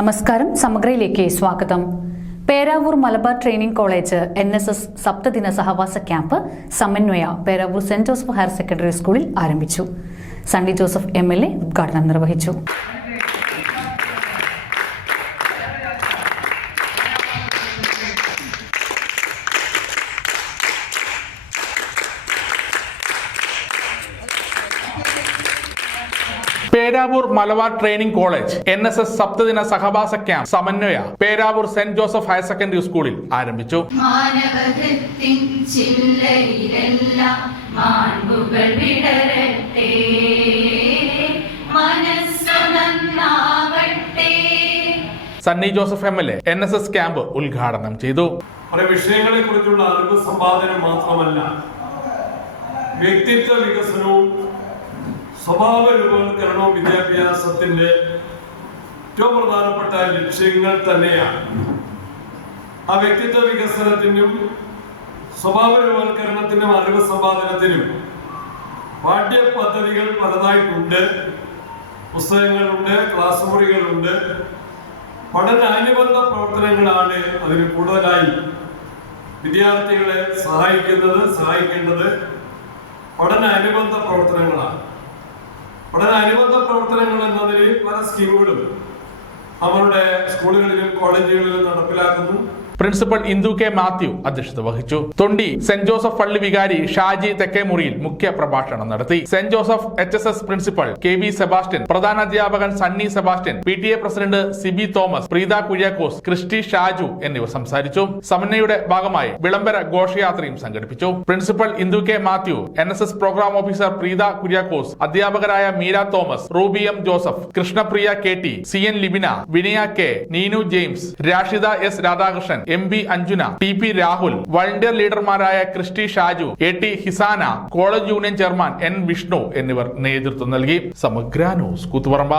നമസ്കാരം, സമഗ്രയിലേക്ക് സ്വാഗതം. Peravoor Malabar training college NSS സപ്തദിന സഹവാസ camp Samanwaya Peravoor saint Joseph higher secondary സ്കൂളിൽ ആരംഭിച്ചു. സണ്ണി ജോസഫ് MLA ഉദ്ഘാടനം നിർവഹിച്ചു. Peravoor Malabar training college NSS സപ്തദിന സഹവാസ camp Samanwaya Peravoor saint Joseph higher secondary സ്കൂളിൽ ആരംഭിച്ചു. Sunny Joseph MLA NSS camp ഉദ്ഘാടനം ചെയ്തു. പല വിഷയങ്ങളെ കുറിച്ചുള്ള അറിവ് സമ്പാദനം മാത്രമല്ല, വ്യക്തിത്വ വികസനവും സ്വഭാവ രൂപവൽക്കരണവും വിദ്യാഭ്യാസത്തിന്റെ ഏറ്റവും പ്രധാനപ്പെട്ട ലക്ഷ്യങ്ങൾ തന്നെയാണ്. ആ വ്യക്തിത്വ വികസനത്തിനും സ്വഭാവ രൂപവൽക്കരണത്തിനും അറിവ് സമ്പാദനത്തിനും പാഠ്യപദ്ധതികൾ പലതായിട്ടുണ്ട്. പുസ്തകങ്ങളുണ്ട്, ക്ലാസ് മുറികളുണ്ട്. പഠനാനുബന്ധ പ്രവർത്തനങ്ങളാണ് അതിന് കൂടുതലായി വിദ്യാർത്ഥികളെ സഹായിക്കേണ്ടത് പഠനാനുബന്ധ പ്രവർത്തനങ്ങളാണ്. പഠനാനുബന്ധ പ്രവർത്തനങ്ങൾ എന്നതിൽ പല സ്കീമുകളും അവരുടെ സ്കൂളുകളിലും കോളേജുകളിലും നടപ്പിലാക്കുന്നു. Principal Indu K. മാത്യു അധ്യക്ഷത വഹിച്ചു. തൊണ്ടി സെന്റ് ജോസഫ് പള്ളി വികാരി ഷാജി തെക്കേമുറിയിൽ മുഖ്യ പ്രഭാഷണം നടത്തി. Saint Joseph HSS principal KV Sebastian, പ്രധാനാധ്യാപകൻ Sunny Sebastian, PTA president Sibi Thomas, Preetha Kuriakose, Christy Shaju എന്നിവർ സംസാരിച്ചു. സമന്വയയുടെ ഭാഗമായി വിളംബര ഘോഷയാത്രയും സംഘടിപ്പിച്ചു. Principal Indu K. Mathew, NSS programme officer Preetha Kuriakose, അധ്യാപകരായ Meera Thomas, Ruby M. Joseph, Krishnapriya KT, CN Libina, Vinaya K, Neenu James, Rashida S. Radhakrishnan, MB Anjuna, TP Rahul, volunteer ലീഡർമാരായ Christy Shaju, AT Hisana, college union chairman N. Vishnu എന്നിവർ നേതൃത്വം നൽകി. സമഗ്ര ന്യൂസ് കൂത്തുപറമ്പ.